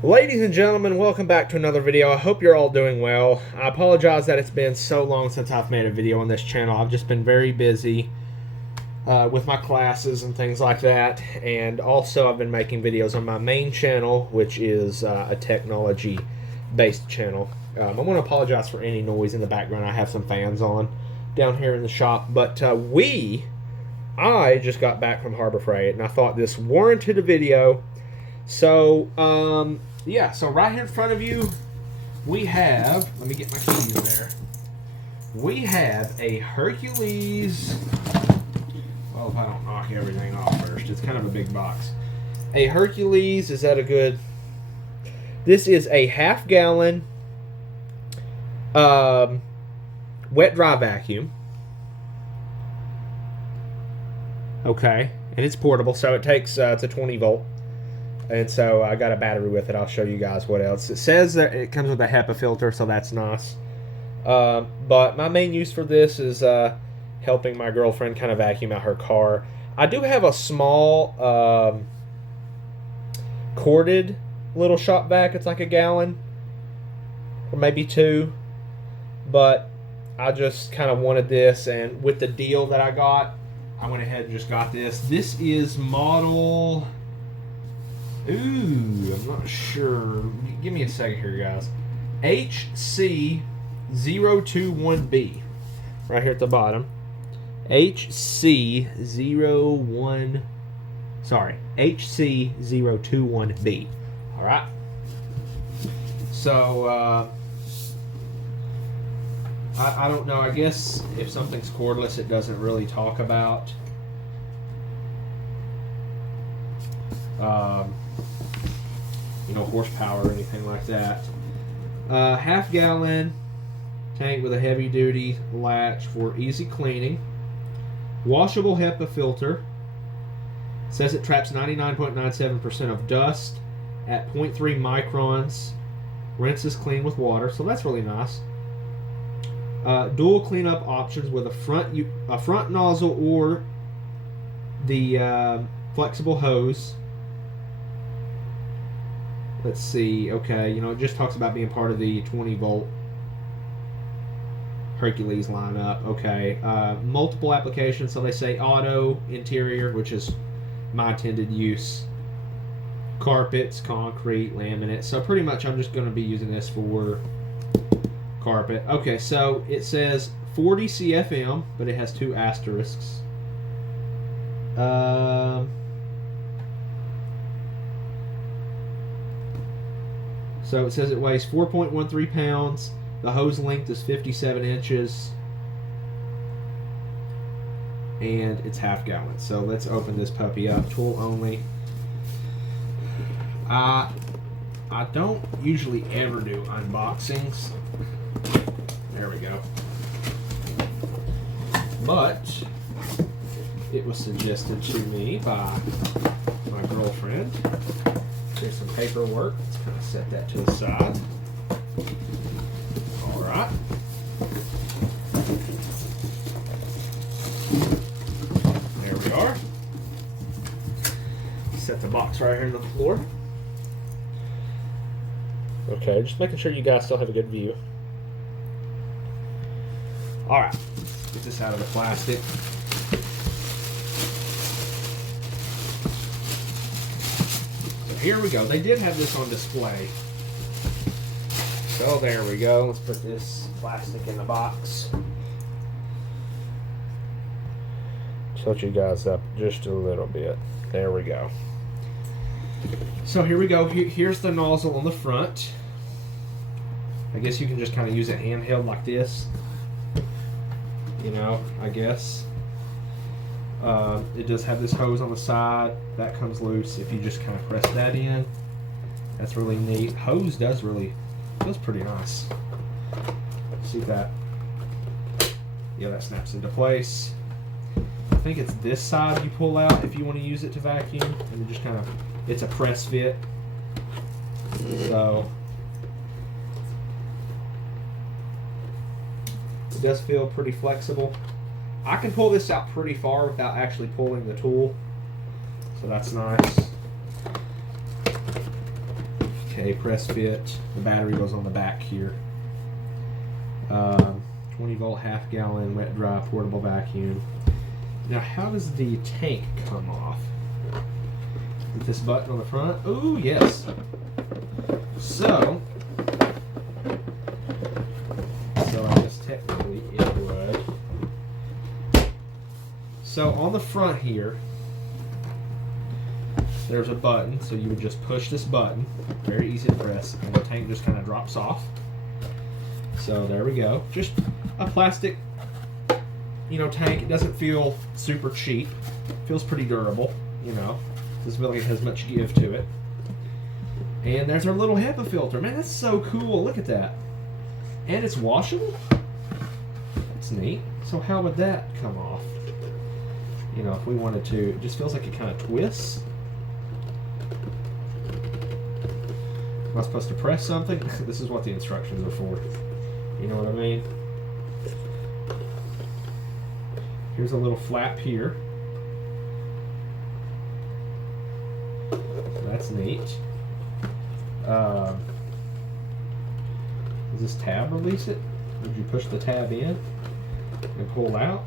Ladies and gentlemen, welcome back to another video. I hope you're all doing well. I apologize that it's been so long since I've made a video on this channel. I've just been very busy with my classes and things like that. And also I've been making videos on my main channel, which is a technology-based channel. I want to apologize for any noise in the background. I have some fans on down here in the shop. But I just got back from Harbor Freight, and I thought this warranted a video. So, yeah, so right here in front of you, we have, let me get my keys there. We have a Hercules, well, if I don't knock everything off first, it's kind of a big box. A Hercules, is that a good, this is a half-gallon wet-dry vacuum. Okay, and it's portable, so it takes, it's a 20-volt. And so I got a battery with it. I'll show you guys what else. It says that it comes with a HEPA filter, so that's nice. But my main use for this is helping my girlfriend kind of vacuum out her car. I do have a small corded little shop vac. It's like a gallon or maybe two. But I just kind of wanted this, and with the deal that I got, I went ahead and just got this. This is model... Ooh, I'm not sure. Give me a second here, guys. HC021B. Right here at the bottom. HC01. Sorry. HC021B. Alright. So, I don't know. I guess if something's cordless, it doesn't really talk about horsepower or anything like that. Half gallon tank with a heavy duty latch for easy cleaning. Washable HEPA filter. It says it traps 99.97% of dust at 0.3 microns. Rinses clean with water, so that's really nice. Dual cleanup options with a front nozzle or the flexible hose. Let's see. Okay, it just talks about being part of the 20-volt Hercules lineup. Okay, multiple applications. So they say auto, interior, which is my intended use, carpets, concrete, laminate. So pretty much I'm just going to be using this for carpet. Okay, so it says 40 CFM, but it has two asterisks. So it says it weighs 4.13 pounds. The hose length is 57 inches. And it's half gallon. So let's open this puppy up. Tool only. I don't usually ever do unboxings. There we go. But it was suggested to me by my girlfriend. Here's some paperwork. Let's kind of set that to the side. All right. There we are. Set the box right here on the floor. Okay, just making sure you guys still have a good view. All right. Let's get this out of the plastic. Here we go. They did have this on display. So there we go. Let's put this plastic in the box. Tilt you guys up just a little bit. There we go. So here we go. Here's the nozzle on the front. I guess you can just kind of use it handheld like this. I guess. It does have this hose on the side that comes loose if you just kind of press that in. That's really neat. Hose feels pretty nice. See that? Yeah, that snaps into place. I think it's this side you pull out if you want to use it to vacuum, and it just kind of, it's a press fit. So it does feel pretty flexible. I can pull this out pretty far without actually pulling the tool, so that's nice. a press fit. The battery goes on the back here. 20 volt, half gallon, wet dry, portable vacuum. Now, how does the tank come off? With this button on the front? Ooh, yes. So I guess technically it would. So on the front here, there's a button, so you would just push this button, very easy to press, and the tank just kind of drops off. So there we go. Just a plastic, tank. It doesn't feel super cheap. It feels pretty durable, Doesn't feel like it has much give to it. And there's our little HEPA filter. Man, that's so cool. Look at that. And it's washable. It's neat. So how would that come off? If we wanted to, it just feels like it kind of twists. Am I supposed to press something? This is what the instructions are for. You know what I mean? Here's a little flap here. That's neat. Does this tab release it? Would you push the tab in and pull out?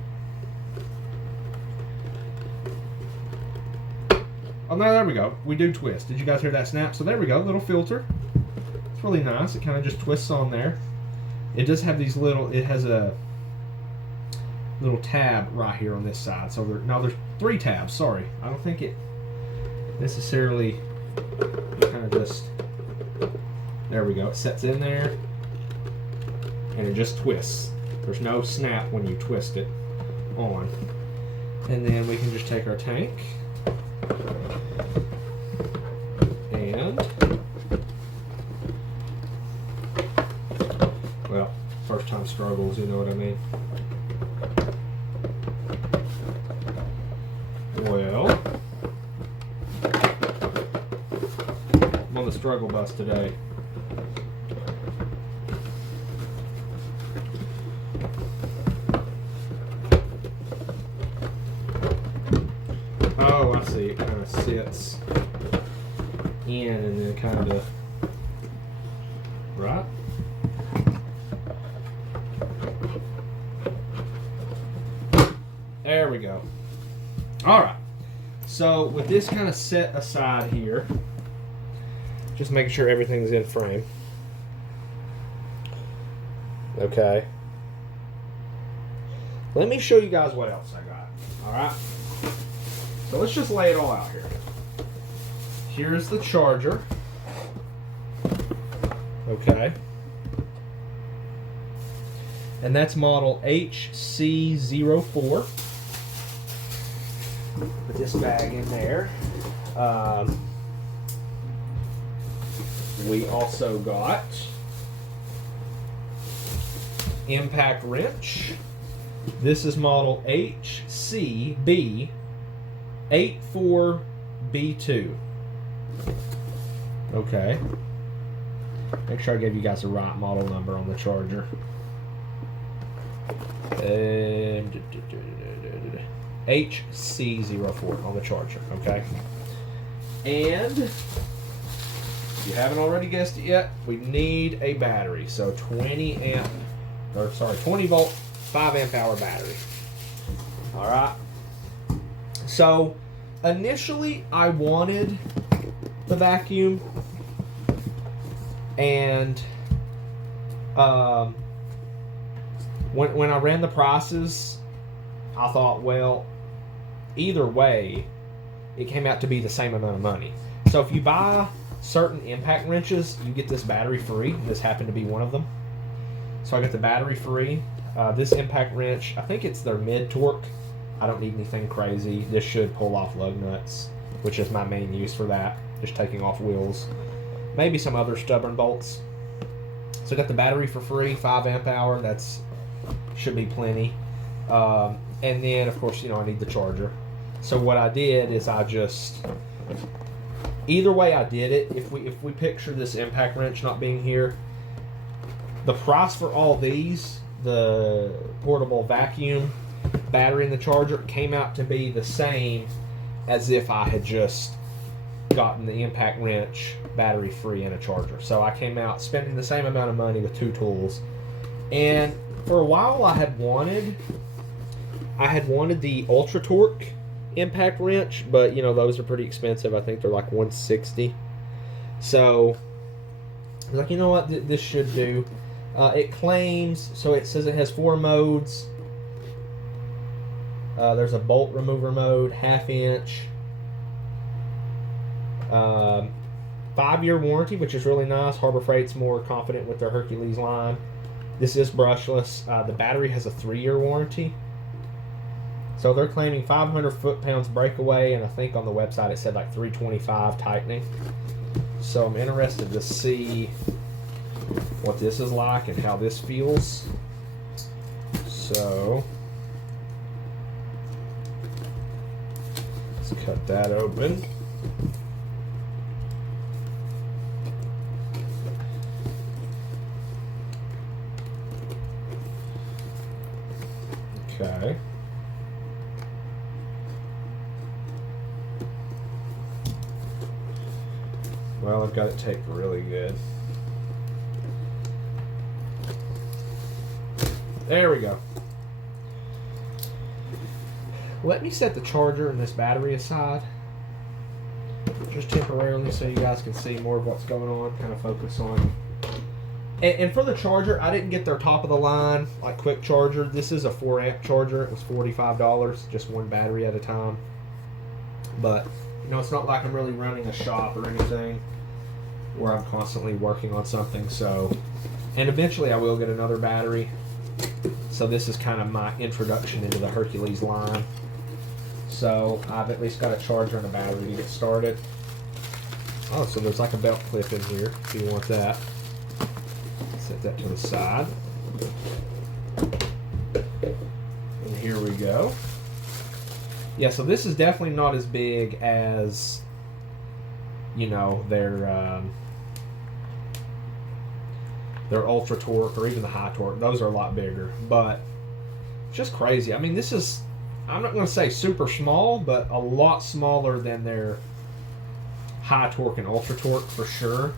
Oh, no, there we go. We do twist. Did you guys hear that snap? So there we go, little filter. It's really nice. It kind of just twists on there. It does have these it has a little tab right here on this side. So there's 3 tabs, sorry. I don't think it necessarily kind of just, there we go. It sets in there and it just twists. There's no snap when you twist it on. And then we can just take our tank and, well, first time struggles, you know what I mean? Well, I'm on the struggle bus today. Oh, I see. It kind of sits in and then kind of, right? There we go. All right. So with this kind of set aside here, just making sure everything's in frame. Okay. Let me show you guys what else I got. All right. So let's just lay it all out here. Here's the charger. Okay. And that's model HC04. Put this bag in there. We also got impact wrench. This is model HCB84B2. Okay. Make sure I gave you guys the right model number on the charger. HC04 on the charger. Okay. And if you haven't already guessed it yet, we need a battery. So 20 volt, 5 amp hour battery. All right. So initially I wanted the vacuum, and when I ran the prices, I thought, well, either way, it came out to be the same amount of money. So if you buy certain impact wrenches, you get this battery free. This happened to be one of them. So I got the battery free. This impact wrench, I think it's their mid torque. I don't need anything crazy. This should pull off lug nuts, which is my main use for that. Just taking off wheels. Maybe some other stubborn bolts. So I got the battery for free, 5 amp hour. That's should be plenty. And then, of course, I need the charger. So what I did is I just, either way I did it, if we picture this impact wrench not being here, the price for all these, the portable vacuum, battery, and the charger, came out to be the same as if I had just gotten the impact wrench battery free and a charger. So I came out spending the same amount of money with 2 tools. And for a while I had wanted the Ultra Torque impact wrench, but you know, those are pretty expensive. I think they're like $160. So I was like, you know what, this should do. It claims, so it says it has 4 modes. There's a bolt remover mode, 1/2 inch, 5-year warranty, which is really nice. Harbor Freight's more confident with their Hercules line. This is brushless. The battery has a 3-year warranty. So they're claiming 500 foot-pounds breakaway, and I think on the website it said like 325 tightening. So I'm interested to see what this is like and how this feels. So let's cut that open. Okay. Well, I've got it taped really good. There we go. Let me set the charger and this battery aside just temporarily so you guys can see more of what's going on, kind of focus on. And for the charger, I didn't get their top of the line, like quick charger. This is a 4-amp charger. It was $45, just one battery at a time. But, you know, it's not like I'm really running a shop or anything where I'm constantly working on something. So, and eventually I will get another battery. So this is kind of my introduction into the Hercules line. So I've at least got a charger and a battery to get started. Oh, so there's like a belt clip in here if you want that. Set that to the side. And here we go. Yeah, so this is definitely not as big as, you know, their Ultra Torque or even the High Torque. Those are a lot bigger, but it's just crazy. I mean, this is, I'm not going to say super small, but a lot smaller than their High Torque and Ultra Torque for sure.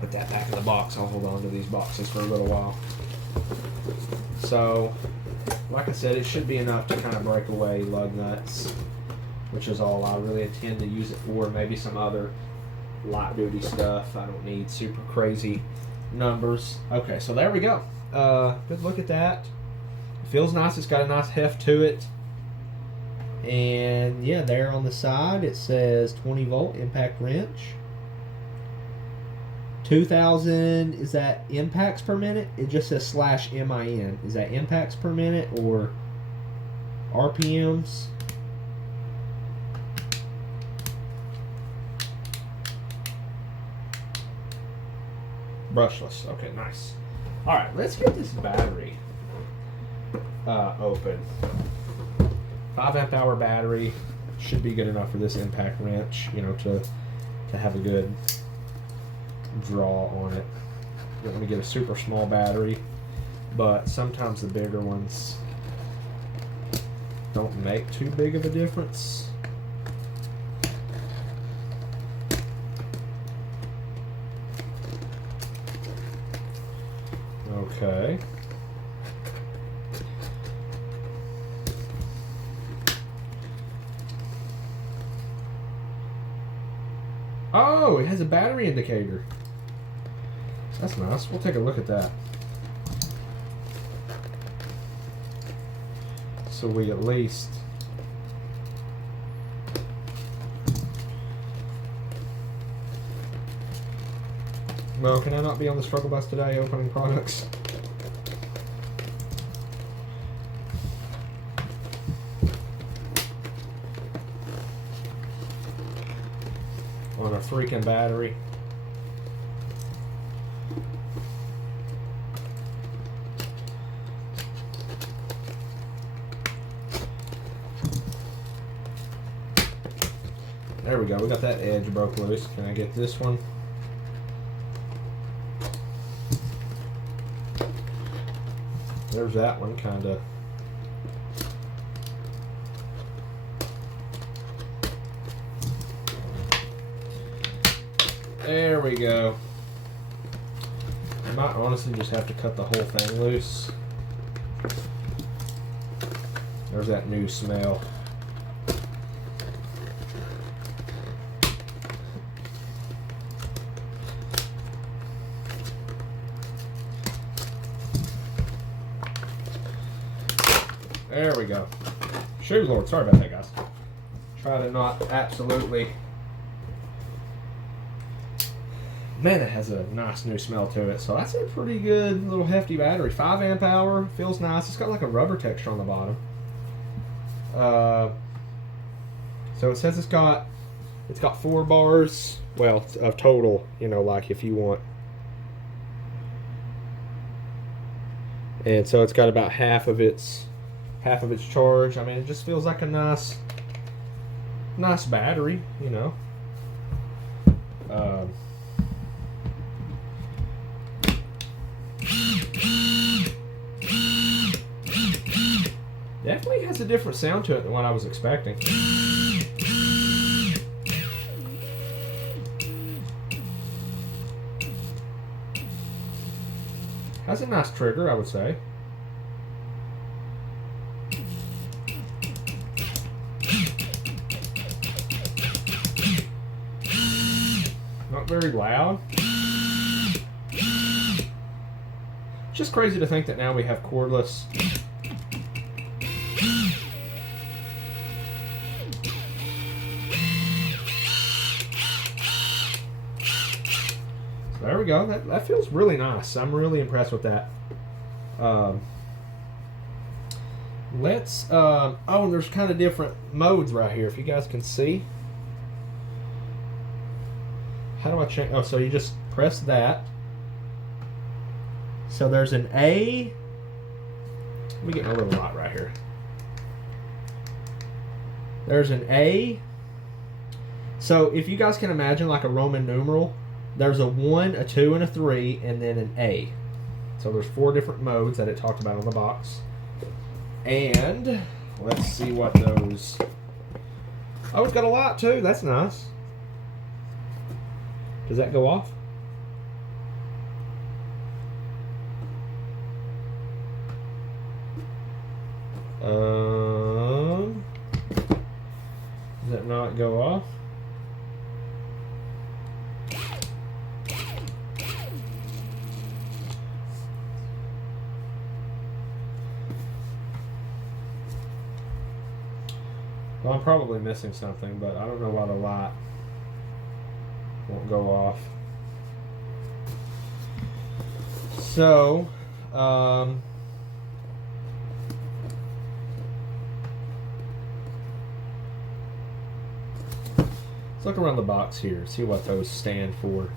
Put that back in the box. I'll hold on to these boxes for a little while. So, like I said, it should be enough to kind of break away lug nuts, which is all I really intend to use it for. Maybe some other light duty stuff. I don't need super crazy numbers. Okay, so there we go. Good look at that. It feels nice. It's got a nice heft to it. And yeah, there on the side it says 20 volt impact wrench. 2,000, is that impacts per minute? It just says /min. Is that impacts per minute or RPMs? Brushless. Okay, nice. All right, let's get this battery open. 5 amp hour battery should be good enough for this impact wrench, you know, to have a good draw on it. Don't want to get a super small battery, but sometimes the bigger ones don't make too big of a difference. Okay. Oh, it has a battery indicator. That's nice. We'll take a look at that. So we at least well, can I not be on the struggle bus today opening products? On a freaking battery. There we go. We got that edge broke loose. Can I get this one? There's that one, kind of. There we go. I might honestly just have to cut the whole thing loose. There's that new smell. There we go. Shoe Lord, sorry about that, guys. Try to not absolutely. Man, it has a nice new smell to it. So that's a pretty good little hefty battery. 5 amp hour, feels nice. It's got like a rubber texture on the bottom. So it says it's got 4 bars. Well, of total, you know, like if you want. And so it's got about half of its charge. I mean, it just feels like a nice battery, you know. Definitely has a different sound to it than what I was expecting. Has a nice trigger, I would say. Not very loud. Just crazy to think that now we have cordless. There we go. That feels really nice. I'm really impressed with that. Oh, and there's kind of different modes right here, if you guys can see. How do I change? Oh, so you just press that. So there's an A. Let me get my little light right here. There's an A. So if you guys can imagine like a Roman numeral, there's a 1, a 2, and a 3, and then an A. So there's 4 different modes that it talked about on the box. And let's see what those. Oh, it's got a light too. That's nice. Does that go off? Does that not go off? Well, I'm probably missing something, but I don't know why the light won't go off. So, let's look around the box here, see what those stand for.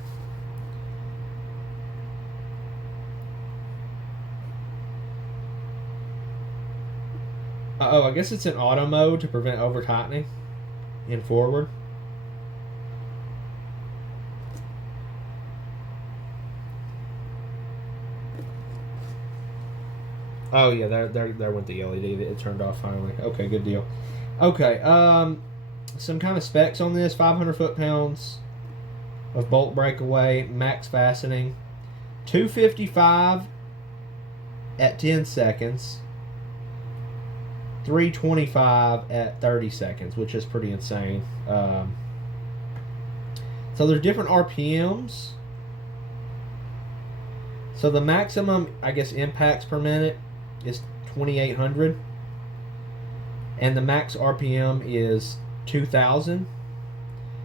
Oh, I guess it's in auto mode to prevent over tightening in forward. Oh yeah, there went the LED. It turned off finally. Okay, good deal. Okay, some kind of specs on this: 500 foot-pounds of bolt breakaway, max fastening, 255 at 10 seconds. 325 at 30 seconds, which is pretty insane. So there's different RPMs. So the maximum, I guess, impacts per minute is 2,800. And the max RPM is 2,000.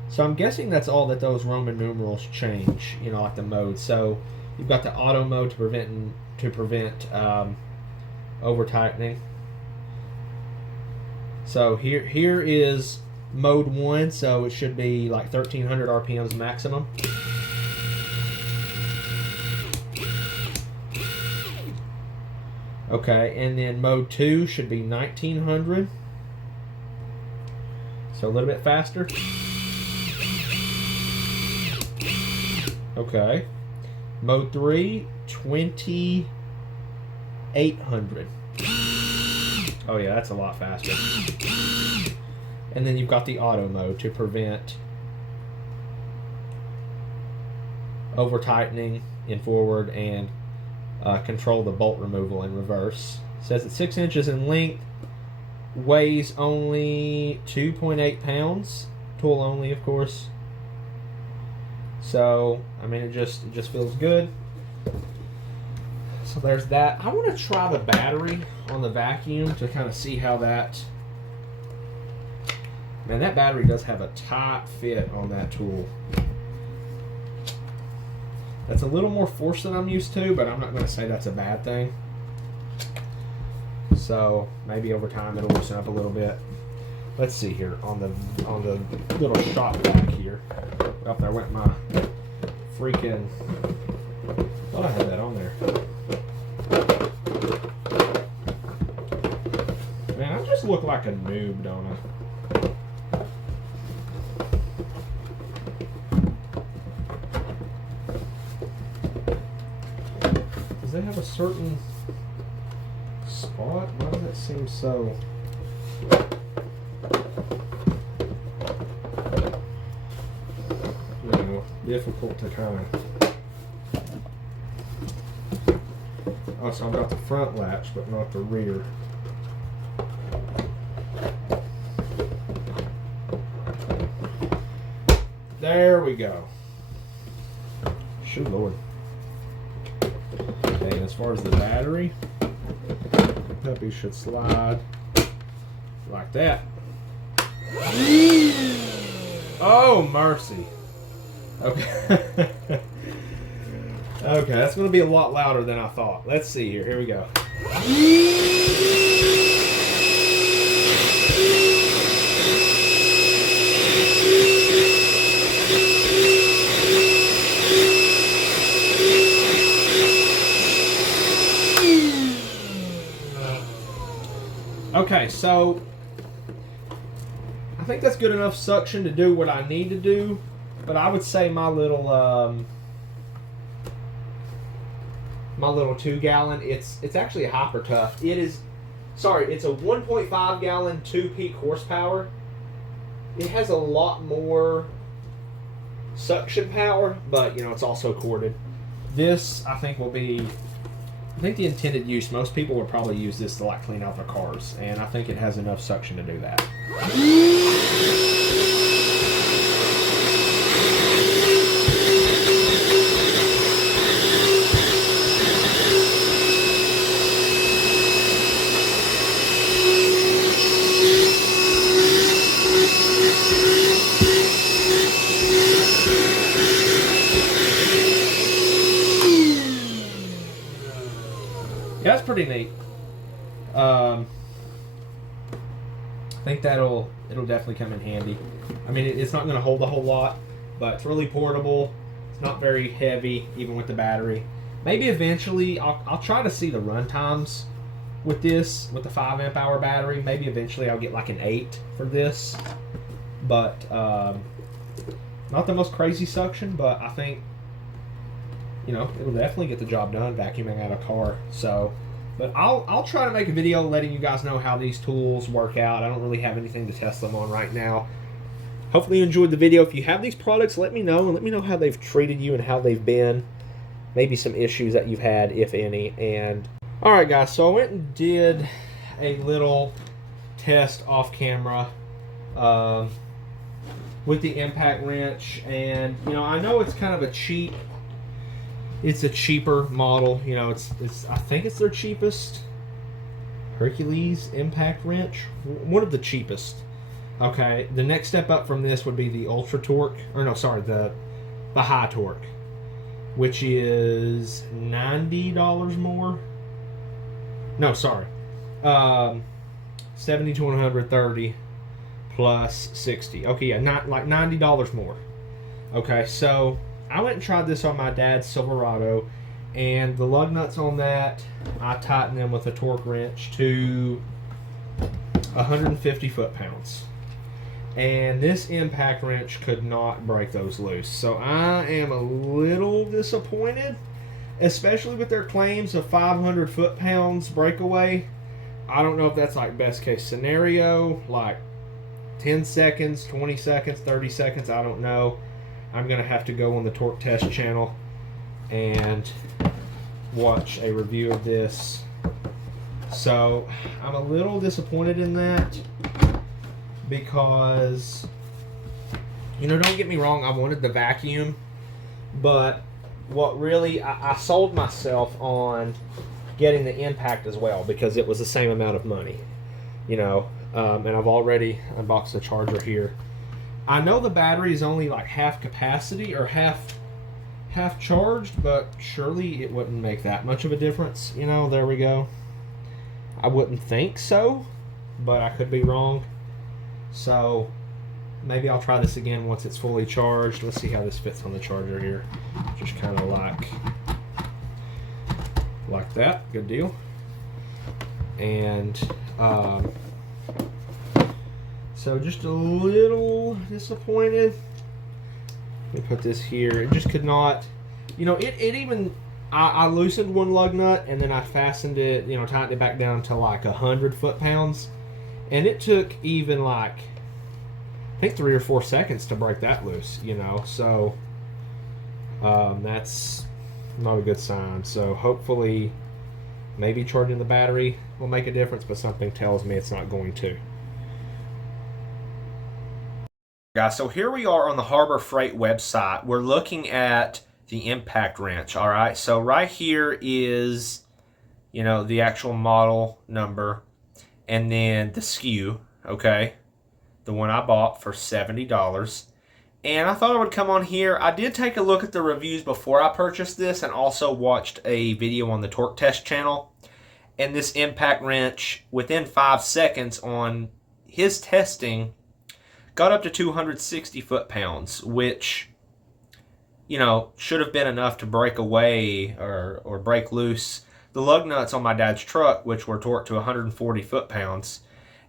So I'm guessing that's all that those Roman numerals change, you know, like the mode. So you've got the auto mode to prevent over tightening. So here is mode 1, so it should be like 1,300 RPMs maximum. Okay, and then mode 2 should be 1,900. So a little bit faster. Okay. Mode 3, 2,800. Oh yeah, that's a lot faster. And then you've got the auto mode to prevent over tightening in forward, and control the bolt removal in reverse. It says it's 6 inches in length, weighs only 2.8 pounds, tool only, of course. So I mean, it just feels good. So there's that. I want to try the battery on the vacuum to kind of see how that. Man, that battery does have a tight fit on that tool. That's a little more force than I'm used to, but I'm not going to say that's a bad thing. So maybe over time it'll loosen up a little bit. Let's see here on the little shop vac here. Oh, there went my freaking. Thought I had that on there. Man, I just look like a noob, don't I? Does it have a certain spot? Why does that seem so... you know, difficult to kind of... Oh, so I've got the front latch, but not the rear. There we go. Shoot, Lord. Okay, and as far as the battery, the puppy should slide like that. Oh, mercy. Okay. Okay, that's going to be a lot louder than I thought. Let's see here. Here we go. Okay, so I think that's good enough suction to do what I need to do, but I would say my little 2-gallon, it's actually a hyper tough. It's a 1.5 gallon 2-peak horsepower. It has a lot more suction power, but you know, it's also corded. This I think will be, I think the intended use, most people would probably use this to like clean out their cars, and I think it has enough suction to do that. Yeah, that's pretty neat. I think it'll definitely come in handy. I mean, it's not going to hold a whole lot, but it's really portable. It's not very heavy, even with the battery. Maybe eventually I'll try to see the run times with this, with the 5 amp hour battery. Maybe eventually I'll get like an 8 for this, but not the most crazy suction, but I think, you know, it'll definitely get the job done vacuuming out a car. So, but I'll try to make a video letting you guys know how these tools work out. I don't really have anything to test them on right now. Hopefully you enjoyed the video. If you have these products, let me know, and let me know how they've treated you and how they've been. Maybe some issues that you've had, if any. And alright guys, so I went and did a little test off camera with the impact wrench, and you know, I know it's kind of a cheaper model. You know, it's I think it's their cheapest Hercules impact wrench, one of the cheapest. Okay, the next step up from this would be the Ultra Torque, or no, sorry, the High Torque, which is $90 more. No, sorry, 70 to 130 plus 60. Okay, yeah, not like $90 more. Okay, so I went and tried this on my dad's Silverado, and the lug nuts on that, I tightened them with a torque wrench to 150 foot-pounds. And this impact wrench could not break those loose. So I am a little disappointed, especially with their claims of 500 foot-pounds breakaway. I don't know if that's like best case scenario, like 10 seconds, 20 seconds, 30 seconds, I don't know. I'm going to have to go on the torque test channel and watch a review of this. So I'm a little disappointed in that because, you know, don't get me wrong, I wanted the vacuum, but what really, I sold myself on getting the impact as well because it was the same amount of money, you know. And I've already unboxed the charger here. I know the battery is only like half capacity or half charged, but surely it wouldn't make that much of a difference. You know, there we go. I wouldn't think so, but I could be wrong. So maybe I'll try this again once it's fully charged. Let's see how this fits on the charger here. Just kind of like that. Good deal. And so just a little disappointed. Let me put this here. It just could not, you know, it even, I loosened one lug nut and then I fastened it, you know, tightened it back down to like 100 foot-pounds. And it took even like, I think 3 or 4 seconds to break that loose, you know. So that's not a good sign. So hopefully maybe charging the battery will make a difference, but something tells me it's not going to. Guys, so here we are on the Harbor Freight website. We're looking at the impact wrench, all right? So right here is, you know, the actual model number and then the SKU, okay? The one I bought for $70. And I thought I would come on here. I did take a look at the reviews before I purchased this and also watched a video on the Torque Test channel. And this impact wrench, within 5 seconds on his testing, got up to 260 foot-pounds, which, you know, should have been enough to break away or break loose the lug nuts on my dad's truck, which were torqued to 140 foot-pounds.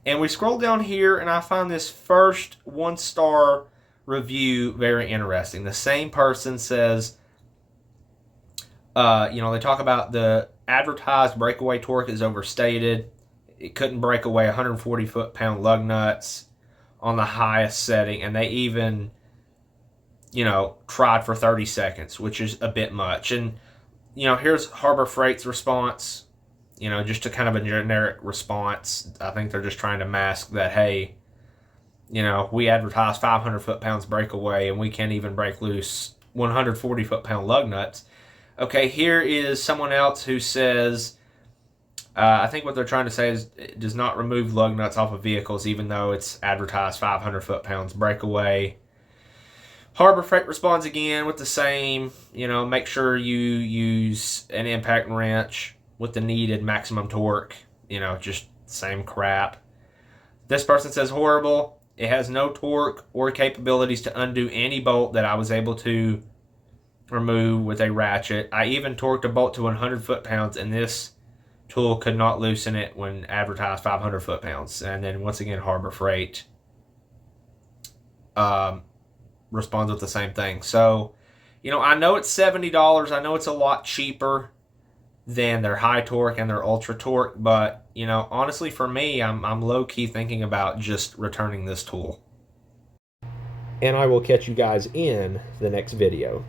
And we scroll down here, and I find this first 1-star review very interesting. The same person says, you know, they talk about the advertised breakaway torque is overstated. It couldn't break away 140 foot-pound lug nuts on the highest setting, and they even, you know, tried for 30 seconds, which is a bit much. And, you know, here's Harbor Freight's response, you know, just a kind of a generic response. I think they're just trying to mask that, hey, you know, we advertise 500 foot-pounds breakaway, and we can't even break loose 140 foot-pound lug nuts. Okay, here is someone else who says, I think what they're trying to say is it does not remove lug nuts off of vehicles, even though it's advertised 500 foot-pounds breakaway. Harbor Freight responds again with the same, you know, make sure you use an impact wrench with the needed maximum torque, you know, just same crap. This person says horrible. It has no torque or capabilities to undo any bolt that I was able to remove with a ratchet. I even torqued a bolt to 100 foot-pounds, and this tool could not loosen it when advertised 500 foot-pounds. And then once again, Harbor Freight responds with the same thing. So, you know, I know it's $70. I know it's a lot cheaper than their high torque and their ultra torque, but, you know, honestly for me, I'm low-key thinking about just returning this tool. And I will catch you guys in the next video.